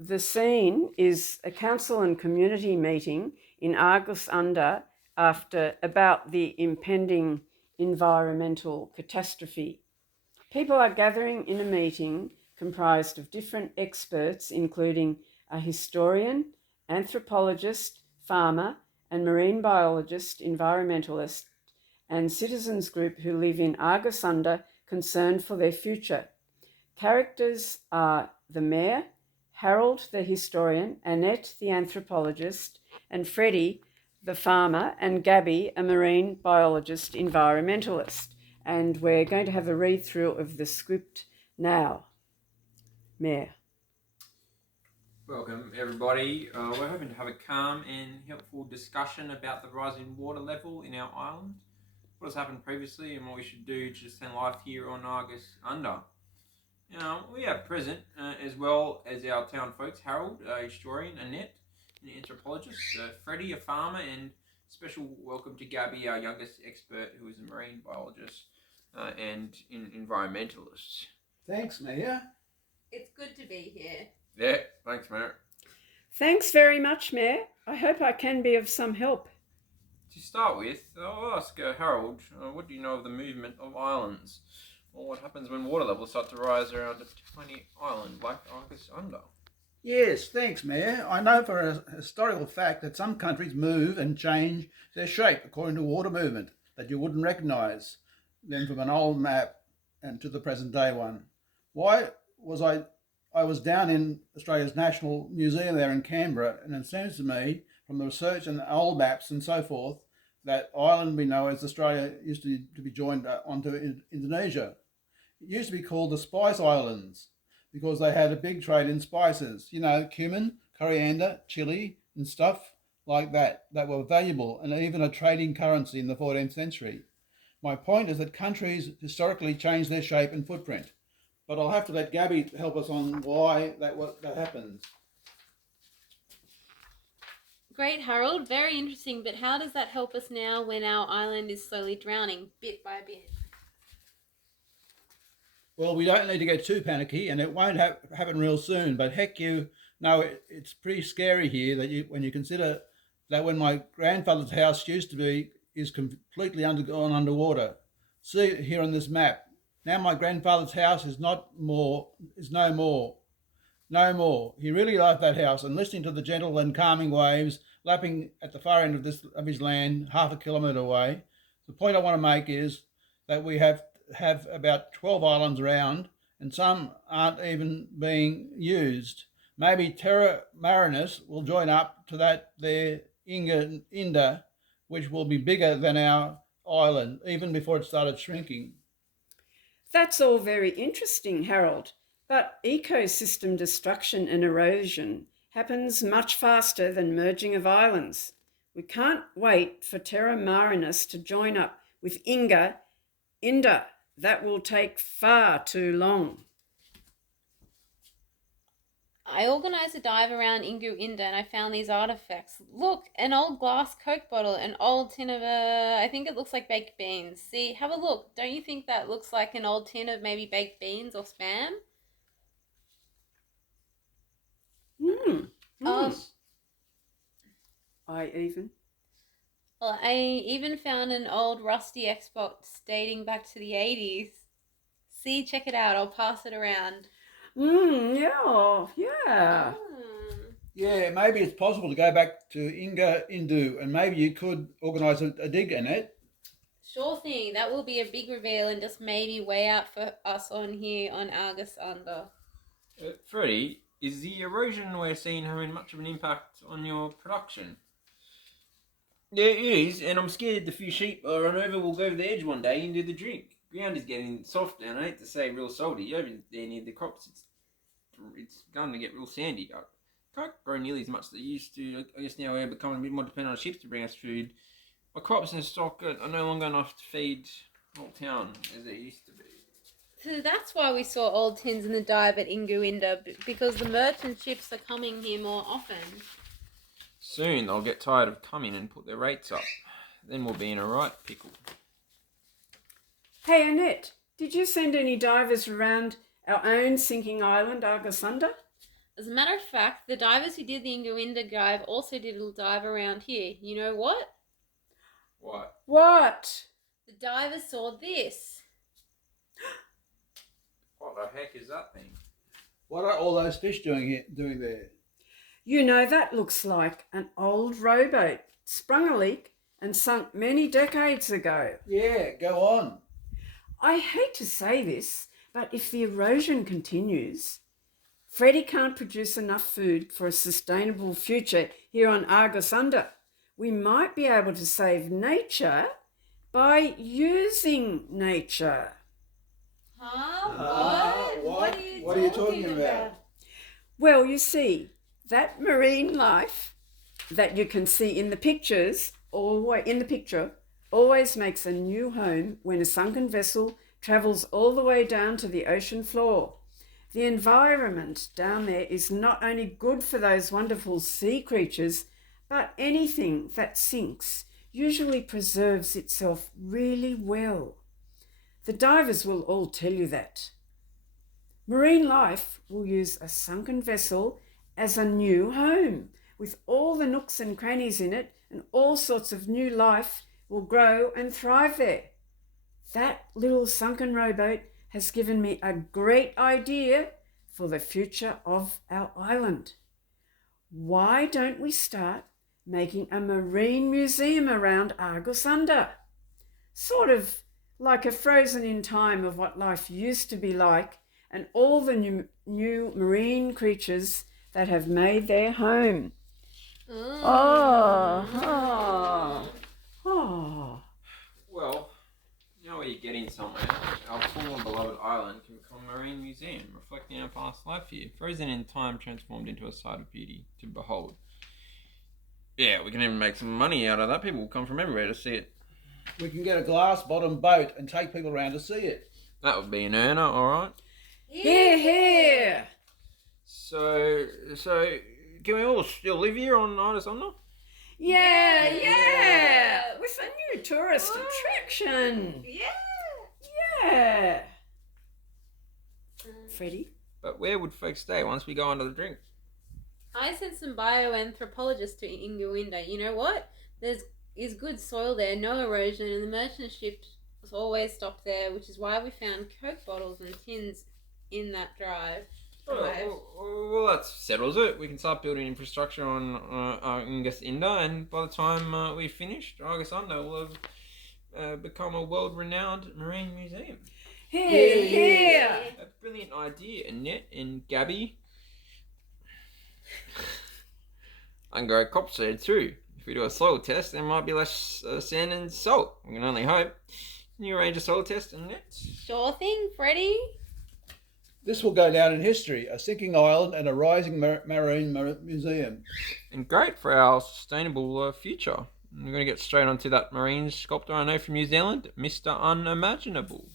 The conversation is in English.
The scene is a council and community meeting in Argus Under about the impending environmental catastrophe. People are gathering in a meeting comprised of different experts, including a historian, anthropologist, farmer, and marine biologist, environmentalist, and citizens group who live in Argus Under, concerned for their future. Characters are the mayor, Harold the historian, Annette the anthropologist, and Freddie the farmer, and Gabby a marine biologist environmentalist. And we're going to have a read through of the script now. Mayor. Welcome everybody. We're hoping to have a calm and helpful discussion about the rising water level in our island, what has happened previously and what we should do to sustain life here on Argus Under. We have present, as well as our town folks, Harold, a historian, Annette, an anthropologist, Freddie, a farmer, and special welcome to Gabby, our youngest expert, who is a marine biologist and an environmentalist. Thanks, Mayor. It's good to be here. Yeah, thanks, Mayor. Thanks very much, Mayor. I hope I can be of some help. To start with, I'll ask Harold, what do you know of the movement of islands? Or what happens when water levels start to rise around a tiny island like Argus Under? Yes, thanks, Mayor. I know for a historical fact that some countries move and change their shape according to water movement that you wouldn't recognise them from an old map and to the present day one. Why was I was down in Australia's National Museum there in Canberra, and it seems to me from the research and old maps and so forth that island we know as Australia used to be joined onto Indonesia. It used to be called the Spice Islands because they had a big trade in spices, cumin, coriander, chili and stuff like that were valuable and even a trading currency in the 14th century. My point is that countries historically change their shape and footprint, but I'll have to let Gabby help us on why that happens. Great, Harold. Very interesting. But how does that help us now when our island is slowly drowning bit by bit? Well, we don't need to get too panicky, and it won't happen real soon. But heck, it's pretty scary here when you consider that when my grandfather's house used to be is completely gone underwater. See here on this map. Now my grandfather's house is no more. No more. He really loved that house, and listening to the gentle and calming waves lapping at the far end of his land, half a kilometre away. The point I want to make is that we have about 12 islands around, and some aren't even being used. Maybe Terra Marinus will join up to that there Inda, which will be bigger than our island, even before it started shrinking. That's all very interesting, Harold, but ecosystem destruction and erosion happens much faster than merging of islands. We can't wait for Terra Marinus to join up with Inda. That will take far too long. I organised a dive around Ingu Inda and I found these artefacts. Look, an old glass Coke bottle, an old tin of I think it looks like baked beans. See, have a look. Don't you think that looks like an old tin of maybe baked beans or spam? Nice. I even found an old rusty Xbox dating back to the 80s. See, check it out. I'll pass it around. Yeah. Yeah, maybe it's possible to go back to Indu, and maybe you could organise a dig, Annette. Sure thing. That will be a big reveal and just maybe way out for us on here on Argus Under. Freddie, is the erosion we're seeing having much of an impact on your production? Yeah, it is, and I'm scared the few sheep I run over will go over the edge one day into the drink. Ground is getting soft, and I hate to say real salty. Over there near the crops, it's going to get real sandy. I can't grow nearly as much as they used to. I guess now we're becoming a bit more dependent on sheep to bring us food. My crops and stock are no longer enough to feed the whole town as they used to be. So that's why we saw old tins in the dive at Inguinda, because the merchant ships are coming here more often. Soon they'll get tired of coming and put their rates up. Then we'll be in a right pickle. Hey Annette, did you send any divers around our own sinking island, Argus Under? As a matter of fact, the divers who did the Inguinda dive also did a dive around here. You know what? What? What? The divers saw this. What the heck is that thing? What are all those fish doing there? You know, that looks like an old rowboat, sprung a leak and sunk many decades ago. Yeah, go on. I hate to say this, but if the erosion continues, Freddie can't produce enough food for a sustainable future here on Argus Under. We might be able to save nature by using nature. Huh? What are you talking about? Well, you see, that marine life that you can see in the pictures, always makes a new home when a sunken vessel travels all the way down to the ocean floor. The environment down there is not only good for those wonderful sea creatures, but anything that sinks usually preserves itself really well. The divers will all tell you that. Marine life will use a sunken vessel as a new home, with all the nooks and crannies in it, and all sorts of new life will grow and thrive there. That little sunken rowboat has given me a great idea for the future of our island. Why don't we start making a marine museum around Argus Under? Sort of like a frozen in time of what life used to be like and all the new marine creatures that have made their home. Oh. Well, now we're getting somewhere. Our former beloved island can become a marine museum, reflecting our past life here, frozen in time, transformed into a sight of beauty to behold. Yeah, we can even make some money out of that. People will come from everywhere to see it. We can get a glass-bottom boat and take people around to see it. That would be an earner, alright? Hear, hear. So, can we all still live here on Argus Under? Yeah. With a new tourist attraction. Yeah. Freddie? But where would folks stay once we go under the drink? I sent some bioanthropologists to Inguinda. You know what? Is good soil there, no erosion, and the merchant ships always stop there, which is why we found Coke bottles and tins in that drive. Well, that settles it. We can start building infrastructure on Argus Inda, and by the time we've finished, Argus Under will have become a world-renowned marine museum. Hear. A brilliant idea, Annette and Gabby. I can grow cop seed too. If we do a soil test, there might be less sand and salt. We can only hope. Can you arrange a soil test, Annette? Sure thing, Freddie. This will go down in history, a sinking island and a rising marine museum. And great for our sustainable future. We're going to get straight onto that marine sculptor I know from New Zealand, Mr. Unimaginable.